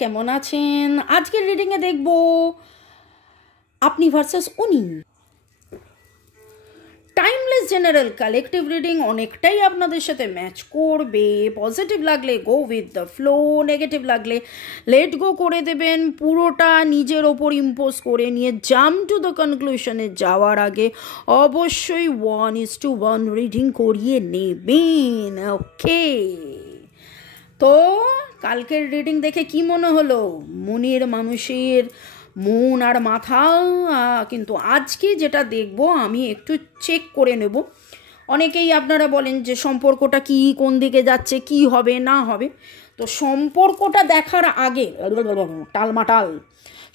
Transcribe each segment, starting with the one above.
কেমন আছেন? আজকের রিডিংয়ে দেখব আপনি ভার্সেস উনি। টাইমলেস জেনারেল কালেকটিভ রিডিং অনেকটাই আপনাদের সাথে ম্যাচ করবে। পজিটিভ লাগলে go with the flow, negative লাগলে লেট গো করে দেবেন। পুরোটা নিজের ওপর ইম্পোজ করে নিয়ে জাম্প টু দ্য কনক্লুশনে যাওয়ার আগে অবশ্যই 1:1 রিডিং করিয়ে নেবেন। ওকে, তো কালকের রিডিং দেখে কি মনে হলো? মনের মানুষের মন আর মাথা। কিন্তু আজকে যেটা দেখব আমি একটু চেক করে নেব। অনেকেই আপনারা বলেন যে সম্পর্কটা কি, কোন দিকে যাচ্ছে, কি হবে না হবে। তো সম্পর্কটা দেখার আগে টালমাটাল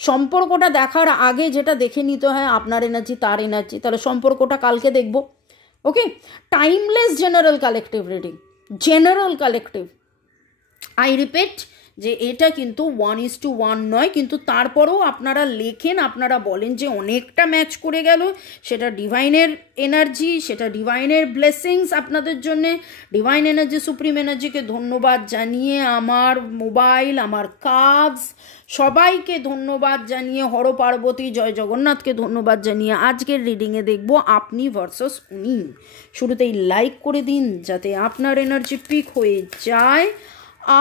সম্পর্কটা দেখার আগে যেটা দেখে নিতে হয় আপনার এনার্জি তার এনার্জি, তাহলে সম্পর্কটা কালকে দেখব। Okay, timeless general collective reading, general collective. I repeat যে এটা কিন্তু 1:1 নয়, কিন্তু তারপরেও আপনারা লেখেন, আপনারা বলেন যে অনেকটা ম্যাচ করে গেল। সেটা ডিভাইনের এনার্জি, সেটা ডিভাইনের ব্লেসিংস আপনাদের জন্যে। ডিভাইন এনার্জি, সুপ্রিম এনার্জিকে ধন্যবাদ জানিয়ে, আমার মোবাইল, আমার কাজ সবাইকে ধন্যবাদ জানিয়ে, হর পার্বতী জয় জগন্নাথকে ধন্যবাদ জানিয়ে আজকের রিডিংয়ে দেখব আপনি ভার্সেস উনি। শুরুতেই লাইক করে দিন যাতে আপনার এনার্জি পিক হয়ে যায়,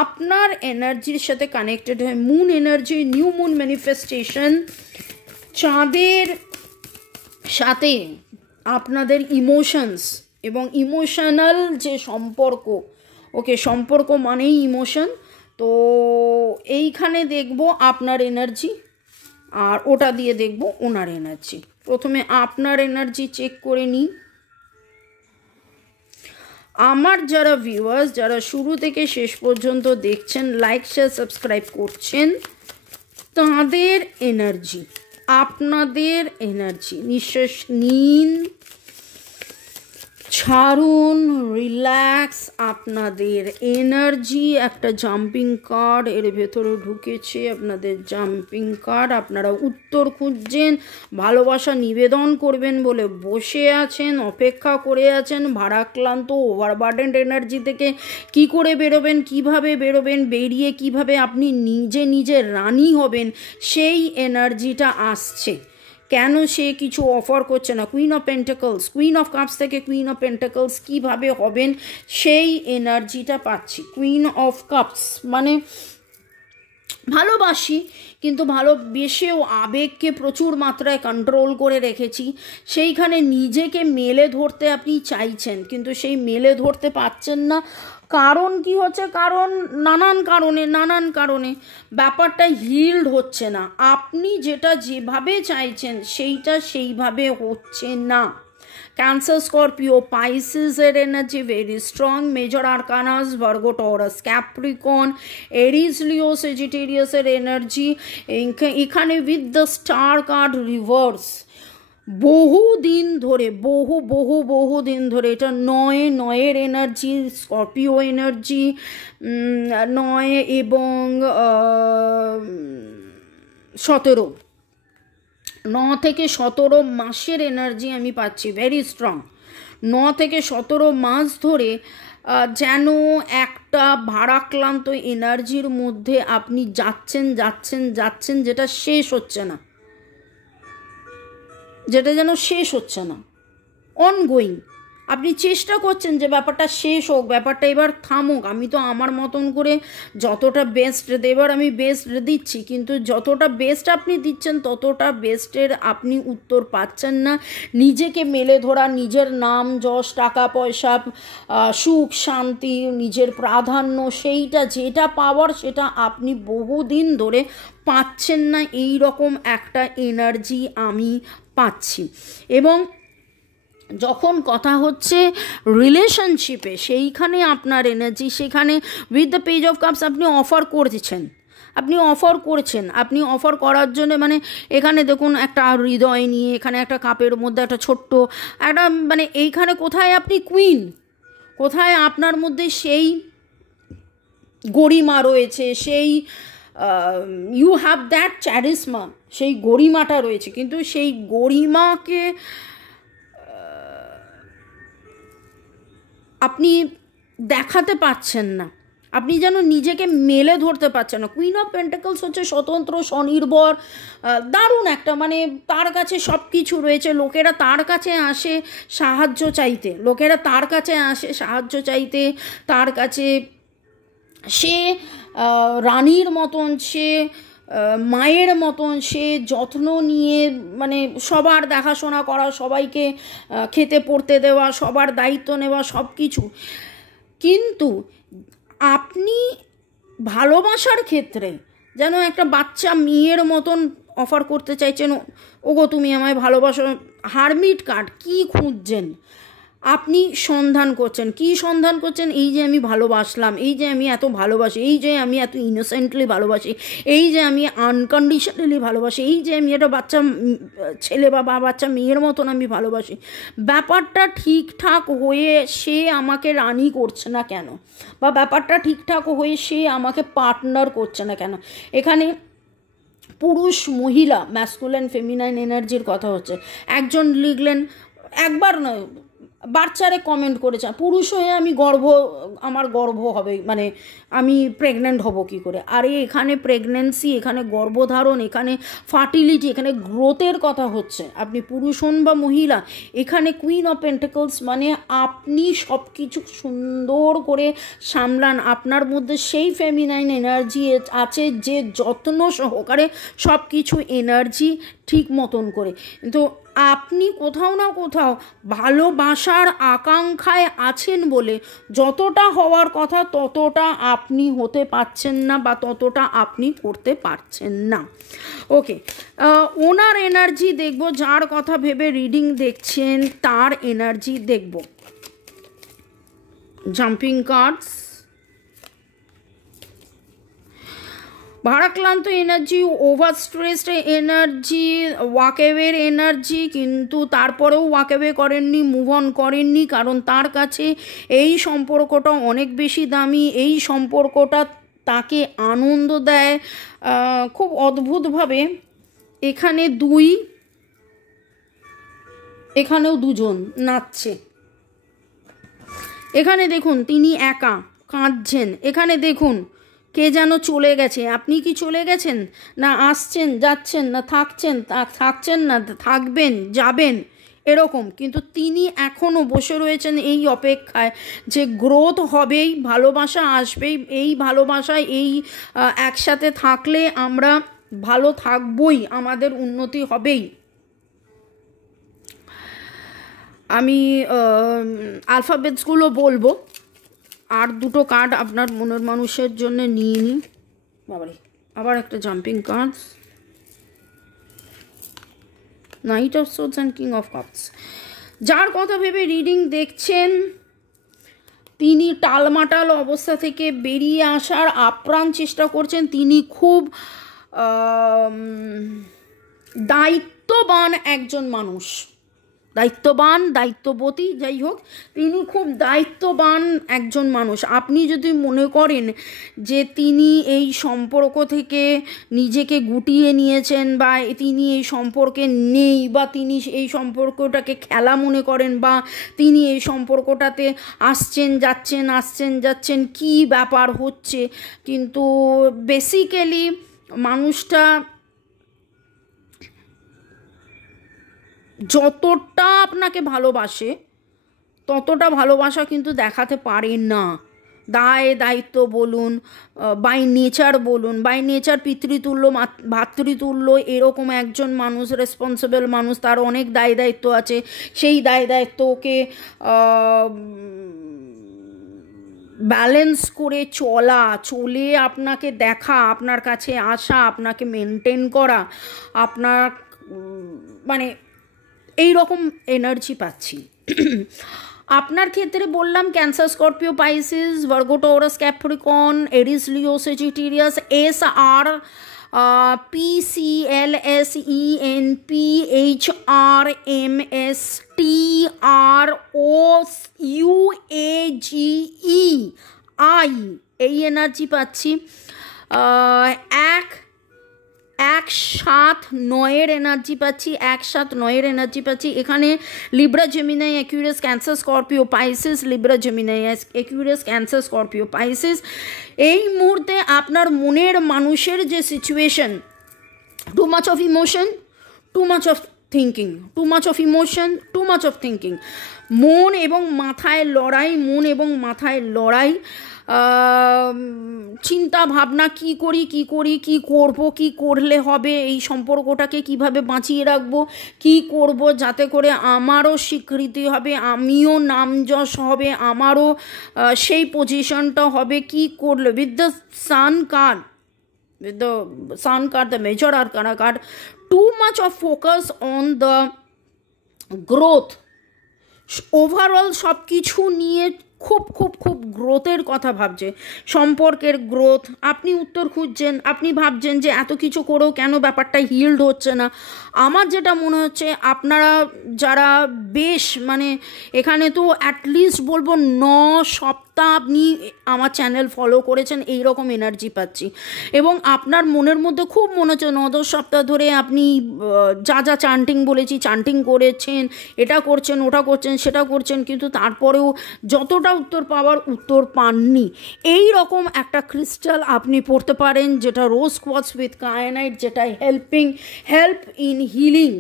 আপনার এনার্জির সাথে কানেক্টেড হয় moon energy, new moon manifestation, চাঁদের সাথে আপনাদের ইমোশনস এবং ইমোশনাল যে সম্পর্ক। ওকে, সম্পর্ক মানেই ইমোশন। তো এইখানে দেখব আপনার এনার্জি, আর ওটা দিয়ে দেখব ওনার এনার্জি। প্রথমে আপনার এনার্জি চেক করে নিই। আমার যারা ভিউয়ার্স, যারা শুরু থেকে শেষ পর্যন্ত দেখছেন, লাইক শেয়ার সাবস্ক্রাইব করছেন, তাদের এনার্জি, আপনাদের এনার্জি, নিঃশ্বাস নিন, ছাড়ুন, রিল্যাক্স। আপনাদের এনার্জি, একটা জাম্পিং কার্ড এর ভেতরে ঢুকেছে, আপনাদের জাম্পিং কার্ড। আপনারা উত্তর খুঁজছেন, ভালোবাসা নিবেদন করবেন বলে বসে আছেন, অপেক্ষা করে আছেন। ভারাক্লান্ত ওভারবার্ডেন্ড এনার্জি থেকে কি করে বেরোবেন, কিভাবে বেরোবেন, বেরিয়ে কিভাবে আপনি নিজে রানী হবেন, সেই এনার্জিটা আসছে। কেন সে কিছু অফার করছে না? Queen of pentacles, queen of cups থেকে কুইন অফ পেন্টাকলস কীভাবে হবেন সেই এনার্জিটা পাচ্ছি। কুইন অফ কাপস মানে ভালোবাসি, কিন্তু ভালোবেসেও আবেগকে প্রচুর মাত্রায় কন্ট্রোল করে রেখেছি। সেইখানে নিজেকে মেলে ধরতে আপনি চাইছেন, কিন্তু সেই মেলে ধরতে পারছেন না। কারণ কি হচ্ছে? কারণ নানান কারণে ব্যাপারটা হিল্ড হচ্ছে না। আপনি যেটা যেভাবে চাইছেন সেইটা সেইভাবে হচ্ছে না। ক্যান্সার, স্করপিও, পাইসিসের energy very strong. Major arcanas, Virgo, Taurus, Capricorn, Aries, Leo, সেজিটেরিয়াসের এনার্জি এখানে with the star card reverse. বহুদিন ধরে বহুদিন ধরে এটা নয়ের এনার্জি, স্করপিও এনার্জি 9 এবং 17, 9 থেকে 17 মাসের এনার্জি আমি পাচ্ছি, ভেরি স্ট্রং। 9 থেকে 17 মাস ধরে যেন একটা ভারাক্লান্ত এনার্জির মধ্যে আপনি যাচ্ছেন, যেটা শেষ হচ্ছে না, যেটা যেন শেষ হচ্ছে না, অনগোয়িং। আপনি চেষ্টা করছেন যে ব্যাপারটা শেষ হোক, ব্যাপারটা এবার থামুক, আমি তো আমার মতন করে যতটা বেস্ট দেবার আমি বেস্ট দিচ্ছি, কিন্তু যতটা বেস্ট আপনি দিচ্ছেন ততটা বেস্টের আপনি উত্তর পাচ্ছেন না। নিজেকে মেলে ধরা, নিজের নাম যশ, টাকা পয়সা, সুখ শান্তি, নিজের প্রাধান্য, সেইটা যেটা পাওয়ার সেটা আপনি বহুদিন ধরে পাচ্ছেন না। এই রকম একটা এনার্জি আমি পাচ্ছি। এবং যখন কথা হচ্ছে রিলেশনশিপে, সেইখানে আপনার এনার্জি, সেখানে with the page of cups আপনি অফার করছেন, আপনি অফার করার জন্য, মানে এখানে দেখুন একটা হৃদয় নিয়ে, এখানে একটা কাপের মধ্যে একটা ছোট্ট একটা, মানে এইখানে কোথায় আপনি কুইন, কোথায় আপনার মধ্যে সেই গরিমা রয়েছে, সেই ইউ হ্যাভ দ্যাট চ্যারিসমা, সেই গরিমাটা রয়েছে, কিন্তু সেই গরিমাকে আপনি দেখাতে পারছেন না। আপনি যেন নিজেকে মেলে ধরতে পারছেন না। কুইন অফ পেন্টাকলস হচ্ছে স্বতন্ত্র, স্বনির্ভর, দারুণ একটা, মানে তার কাছে সব কিছু রয়েছে। লোকেরা তার কাছে আসে সাহায্য চাইতে, লোকেরা তার কাছে আসে সাহায্য চাইতে, তার কাছে সে রানীর মতন, সে মায়ের মতন, সে যত্ন নিয়ে, মানে সবার দেখাশোনা করা, সবাইকে খেতে পড়তে দেওয়া, সবার দায়িত্ব নেওয়া, সব কিছু। কিন্তু আপনি ভালোবাসার ক্ষেত্রে যেন একটা বাচ্চা মেয়ের মতন অফার করতে চাইছেন, ওগো তুমি আমায় ভালোবাসো। হারমিট কার্ড কী খুঁজছেন আপনি? সন্ধান করছেন, কি সন্ধান করছেন? এই যে আমি ভালোবাসলাম, এই যে আমি এত ভালোবাসি, এই যে আমি এত ইনোসেন্টলি ভালোবাসি, এই যে আমি আনকন্ডিশনালি ভালোবাসি, এই যে আমি একটা বাচ্চা ছেলে বা বাচ্চা মেয়ের মতন আমি ভালোবাসি। ব্যাপারটা ঠিকঠাক হয়ে সে আমাকে রানি করছে না কেন, বা ব্যাপারটা ঠিকঠাক হয়ে সে আমাকে পার্টনার করছে না কেন? এখানে পুরুষ মহিলা, ম্যাসকুলিন ফেমিনাইন এনার্জির কথা হচ্ছে। একজন লিখলেন, একবার নয় বাচ্চারে কমেন্ট করেছে, পুরুষ হয়ে আমি আমার গর্ভ হবে, মানে আমি প্রেগনেন্ট হব কি করে? আরে এখানে প্রেগনেন্সি, এখানে গর্ভধারণ, এখানে ফার্টিলিটি, এখানে গ্রোথের কথা হচ্ছে। আপনি পুরুষ হন বা মহিলা, এখানে কুইন অফ পেন্টাকলস মানে আপনি সব কিছু সুন্দর করে সামলান। আপনার মধ্যে সেই ফেমিনাইন এনার্জি আছে যে যত্ন সহকারে সব কিছু এনার্জি ঠিক মতন করে। কিন্তু আপনি কোথাও না কোথাও ভালোবাসার আকাঙ্ক্ষায় আছেন বলে যতটা হওয়ার কথা ততটা আপনি হতে পারছেন না, বা ততটা আপনি করতে পারছেন না। ওকে, ওনার এনার্জি দেখব, যার কথা ভেবে রিডিং দেখছেন তার এনার্জি দেখব। জাম্পিং কার্ডস, ভারাক্লান্ত এনার্জি, ওভার স্ট্রেসড এনার্জি, ওয়াকঅ্যাওয়ের এনার্জি, কিন্তু তারপরেও ওয়াকঅ্যাওয়ে করেননি, মুভ অন করেননি, কারণ তার কাছে এই সম্পর্কটা অনেক বেশি দামি। এই সম্পর্কটা তাকে আনন্দ দেয় খুব অদ্ভুতভাবে। এখানে দুই, এখানেও দুজন নাচছে। এখানে দেখুন তিনি একা কাঁদছেন, এখানে দেখুন কে যেন চলে গেছে। আপনি কি চলে গেছেন? না আসছেন যাচ্ছেন, না থাকছেন না থাকবেন যাবেন এরকম, কিন্তু তিনি এখনও বসে রয়েছেন এই অপেক্ষায় যে গ্রোথ হবেই, ভালোবাসা আসবেই, এই ভালোবাসায় এই একসাথে থাকলে আমরা ভালো থাকবই, আমাদের উন্নতি হবেই। আমি আলফাবেটসগুলো বলবো, আর দুটো কার্ড আপনার মনের মানুষের জন্য নিয়ে নিই। বাবারে, আবার একটা jumping card, night of swords and king of cups. যার কথা ভেবে রিডিং দেখছেন তিনি টালমাটাল অবস্থা থেকে বেরিয়ে আসার আপ্রাণ চেষ্টা করছেন। তিনি খুব দায়িত্ববান একজন মানুষ, দায়িত্ববান, দায়িত্ববতী, যাই হোক, তিনি খুব দায়িত্ববান একজন মানুষ। আপনি যদি মনে করেন যে তিনি এই সম্পর্ক থেকে নিজেকে গুটিয়ে নিয়েছেন, বা তিনি এই সম্পর্কে নেই, বা তিনি এই সম্পর্কটাকে খেলা মনে করেন, বা তিনি এই সম্পর্কটাতে আসছেন যাচ্ছেন, কি ব্যাপার হচ্ছে, কিন্তু বেসিক্যালি মানুষটা যতটা আপনাকে ভালোবাসে ততটা ভালোবাসা কিন্তু দেখাতে পারে না। দায়িত্ব বলুন, বাই নেচার বলুন, বাই নেচার পিতৃতুল্য ভাতৃতুল্য এরকম একজন মানুষ, রেসপন্সিবল মানুষ, তার অনেক দায়িত্ব আছে। সেই দায়িত্বকে ব্যালেন্স করে চলে আপনাকে দেখা, আপনার কাছে আসা, আপনাকে মেনটেন করা, আপনার মানে এই রকম এনার্জি পাচ্ছি। আপনার ক্ষেত্রে বললাম Cancer, Scorpio, Pisces, Virgo, Taurus, Capricorn, Aries, Leo, Sagittarius, SR, PCLSENPHROUAGEI এই এনার্জি পাচ্ছি। এক 1-7-9-এর এনার্জি পাচ্ছি, 1-7-9-এর এনার্জি পাচ্ছি। এখানে Libra Gemini Aquarius Cancer Scorpio Pisces, Libra Gemini Aquarius Cancer Scorpio Pisces. এই মুহূর্তে আপনার মনের মানুষের যে situation, too much of emotion, too much of thinking, too much of emotion, too much of thinking, মন এবং মাথায় লড়াই, মন এবং মাথায় লড়াই, চিন্তা ভাবনা, কি করি কি করি, কি করব, কি করলে হবে, এই সম্পর্কটাকে কিভাবে বাঁচিয়ে রাখবো, কি করব যাতে করে আমারও স্বীকৃতি হবে, আমিও নামযশ হবে, আমারও সেই পজিশনটা হবে, কি করলে। With the sun card, with the sun card, the major arcana card, too much of focus on the growth, overall সব কিছু নিয়ে খুব খুব খুব গ্রোথের কথা ভাবছে, সম্পর্কের গ্রোথ। আপনি উত্তর খুঁজছেন, আপনি ভাবছেন যে এত কিছু করেও কেন ব্যাপারটা হিল্ড হচ্ছে না। আমার যেটা মনে হচ্ছে, আপনারা যারা বেশ মানে এখানে তো অ্যাটলিস্ট বলবো 9 সপ্তাহ আপনি আমার চ্যানেল ফলো করেছেন, এই রকম এনার্জি পাচ্ছি। এবং আপনার মনের মধ্যে খুব মনে হচ্ছে 9-10 সপ্তাহ ধরে আপনি যা যা চান্টিং বলেছি চান্টিং করেছেন, এটা করছেন, ওটা করছেন, সেটা করছেন, কিন্তু তারপরেও যতটা উত্তর পাওয়ার উত্তর পাননি। এই রকম একটা ক্রিস্টাল আপনি পড়তে পারেন, যেটা রোজ কোয়ার্টজ উইথ কায়ানাইট, যেটা হেল্প ইন হিলিং।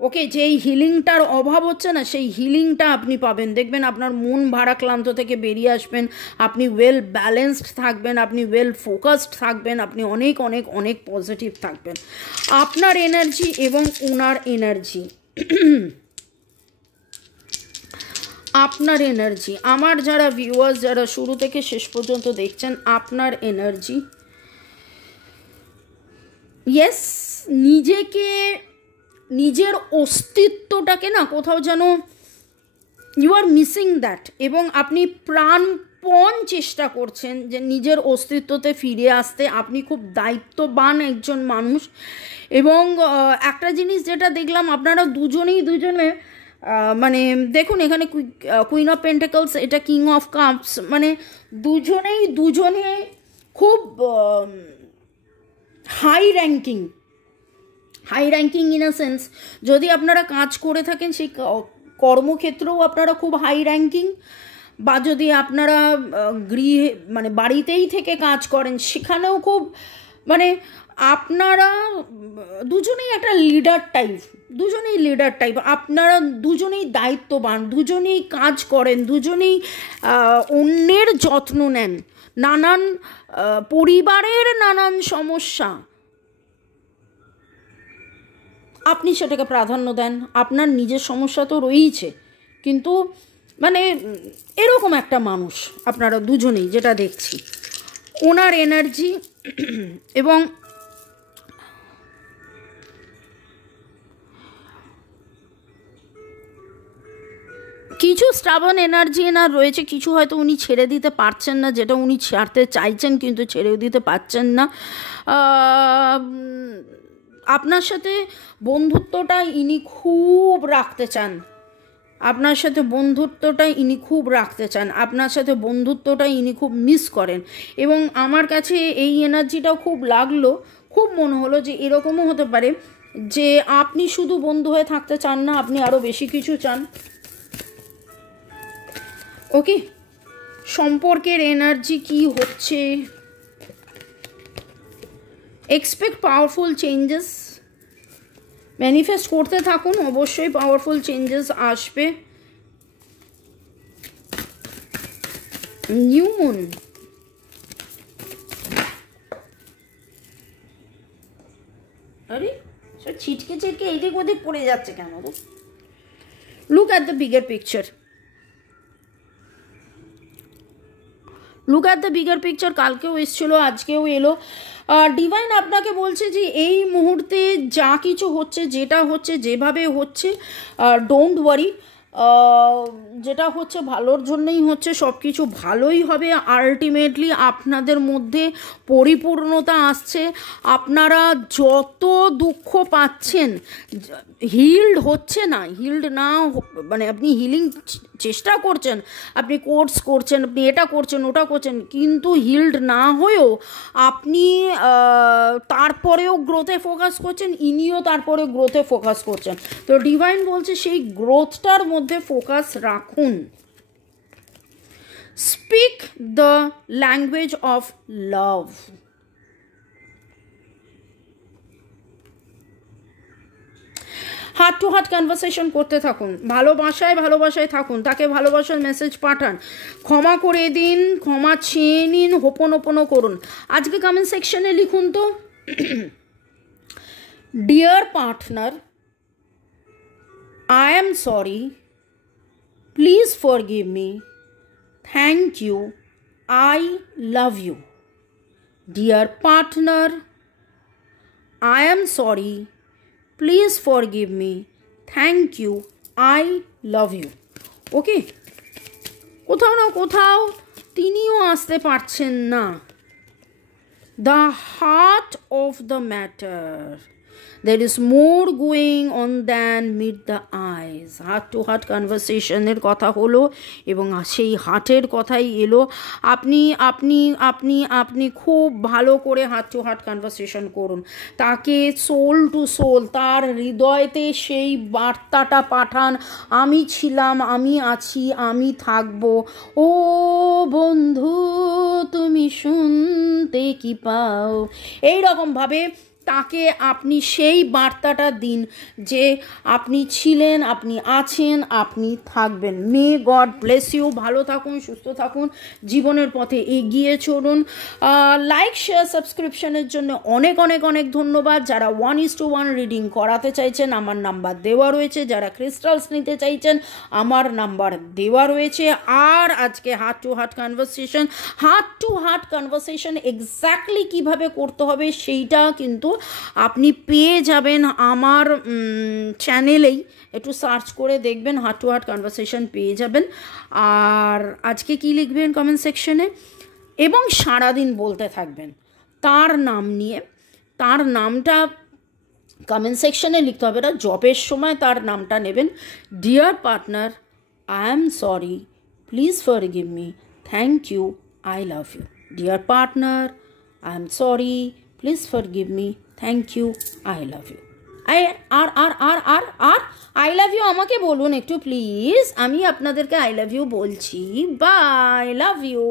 ওকে, যেই হিলিংটার অভাব হচ্ছে না, সেই হিলিংটা আপনি পাবেন। দেখবেন আপনার মন ভারাক্রান্ত থেকে বেরিয়ে আসবেন, আপনি ওয়েল ব্যালেন্সড থাকবেন, আপনি ওয়েল ফোকাসড থাকবেন, আপনি অনেক অনেক অনেক পজিটিভ থাকবেন। আপনার এনার্জি এবং ওনার এনার্জি, আপনার এনার্জি, আমার যারা ভিউয়ার্স, যারা শুরু থেকে শেষ পর্যন্ত দেখছেন, আপনার এনার্জি, ইয়েস, নিজেকে, নিজের অস্তিত্বটাকে না কোথাও যেন ইউ আর মিসিং দ্যাট, এবং আপনি প্রাণপণ চেষ্টা করছেন যে নিজের অস্তিত্বতে ফিরে আসতে। আপনি খুব দায়িত্ববান একজন মানুষ। এবং একটা জিনিস যেটা দেখলাম, আপনারা দুজনে মানে দেখুন, এখানে কুইন অফ পেন্টাকলস, এটা কিং অফ কাপস, মানে দুজনে খুব high ranking in a sense. যদি আপনারা কাজ করে থাকেন সেই কর্মক্ষেত্রেও আপনারা খুব হাই র্যাঙ্কিং, বা যদি আপনারা গৃহে মানে বাড়িতেই থেকে কাজ করেন সেখানেও খুব, মানে আপনারা দুজনেই একটা লিডার টাইপ, আপনারা দুজনেই দায়িত্ববান, দুজনেই কাজ করেন, দুজনেই অন্যের যত্ন নেন। নানান পরিবারের নানান সমস্যা আপনি সেটাকে প্রাধান্য দেন। আপনার নিজের সমস্যা তো রয়েইছে, কিন্তু মানে এরকম একটা মানুষ আপনারা দুজনেই, যেটা দেখছি ওনার এনার্জি। এবং কিছু স্টাবন এনার্জি এনার রয়েছে, কিছু হয়তো উনি ছেড়ে দিতে পারছেন না, যেটা উনি ছাড়তে চাইছেন কিন্তু ছেড়েও দিতে পারছেন না। আপনার সাথে বন্ধুত্বটা ইনি খুব রাখতে চান, আপনার সাথে বন্ধুত্বটা ইনি খুব রাখতে চান, আপনার সাথে বন্ধুত্বটা ইনি খুব মিস করেন। এবং আমার কাছে এই এনার্জিটাও খুব লাগলো, খুব মনে হলো যে এরকমও হতে পারে যে আপনি শুধু বন্ধু হয়ে থাকতে চান না, আপনি আরও বেশি কিছু চান। ওকে, সম্পর্কের এনার্জি কি হচ্ছে? এক্সপেক্ট পাওয়ারফুল চেঞ্জেস, ম্যানিফেস্ট করতে থাকুন, অবশ্যই পাওয়ারফুল চেঞ্জেস আসবে। নিউ মুন, আরে সব ছিটকে এদিক ওদিক পড়ে যাচ্ছে কেন? Look at the bigger picture, look at the bigger picture. কালকেও এসেছিলো, আজকেও এলো। ডিভাইন আপনাকে বলছে যে এই মুহূর্তে যা কিছু হচ্ছে, যেটা হচ্ছে, যেভাবে হচ্ছে, ডোন্ট ওয়ারি। যেটা হচ্ছে ভালোর জন্যই হচ্ছে, সব কিছু ভালোই হবে। আলটিমেটলি আপনাদের মধ্যে পরিপূর্ণতা আসছে। আপনারা যত দুঃখ পাচ্ছেন, হিল্ড হচ্ছে না, হিল্ড না মানে আপনি হিলিং চেষ্টা করছেন, আপনি কোর্স করছেন, আপনি এটা করছেন ওটা করছেন, কিন্তু হিল্ড না হয়েও আপনি তারপরেও গ্রোথে ফোকাস করছেন, ইনিও তারপরে গ্রোথে ফোকাস করছেন। তো ডিভাইন বলছে সেই গ্রোথটার মধ্যে ফোকাস রাখুন। Speak the language of love. Heart to heart conversation করতে থাকুন, ভালোবাসায় থাকুন, তাকে ভালোবাসার মেসেজ পাঠান, ক্ষমা করে দিন, ক্ষমা চেয়ে নিন, হোপনোপনো করুন। আজকে কমেন্ট সেকশনে লিখুন তো, dear partner, I am sorry, please forgive me, thank you, I love you. Dear partner, I am sorry, please forgive me, thank you, I love you. ওকে, কোথাও না কোথাও তিনিও আসতে পারছেন না। The heart of the matter. There is more going on than meet the eyes. Heart to heart কনভারসেশনের কথা হলো এবং সেই হার্টের কথাই এলো। আপনি আপনি আপনি আপনি খুব ভালো করে হার্ট টু হার্ট কনভারসেশন করুন, তাকে সোল টু সোল, তার হৃদয়তে সেই বার্তাটা পাঠান, আমি ছিলাম, আমি আছি, আমি থাকবো, ও বন্ধু তুমি শুনতে কি পাও। এইরকমভাবে তাকে আপনি সেই বার্তাটা দিন যে আপনি ছিলেন, আপনি আছেন, আপনি থাকবেন। May God bless you. ভালো থাকুন, সুস্থ থাকুন, জীবনের পথে এগিয়ে চলুন। লাইক শেয়ার সাবস্ক্রিপশনের জন্য অনেক অনেক অনেক ধন্যবাদ। যারা 1:1 রিডিং করাতে চাইছেন আমার নাম্বার দেওয়া রয়েছে, যারা ক্রিস্টালস নিতে চাইছেন আমার নাম্বার দেওয়া রয়েছে। আর আজকে heart to heart conversation exactly কীভাবে করতে হবে সেইটা কিন্তু আপনি পেয়ে যাবেন আমার চ্যানেলেই, একটু সার্চ করে দেখবেন, হার্ট টু হার্ট কনভারসেশন পেয়ে যাবেন। আর আজকে কি লিখবেন কমেন্ট সেকশনে, এবং সারাদিন বলতে থাকবেন তার নাম নিয়ে। তার নামটা কমেন্ট সেকশনে লিখতে হবে না, জবের সময় তার নামটা নেবেন। Dear partner, I am sorry, please forgive me, thank you, I love you. Dear partner, I am sorry, please forgive me, thank you, I love you. I love you আমাকে বলুন একটু প্লিজ, আমি আপনাদেরকে আই লাভ ইউ বলছি। Bye, love you.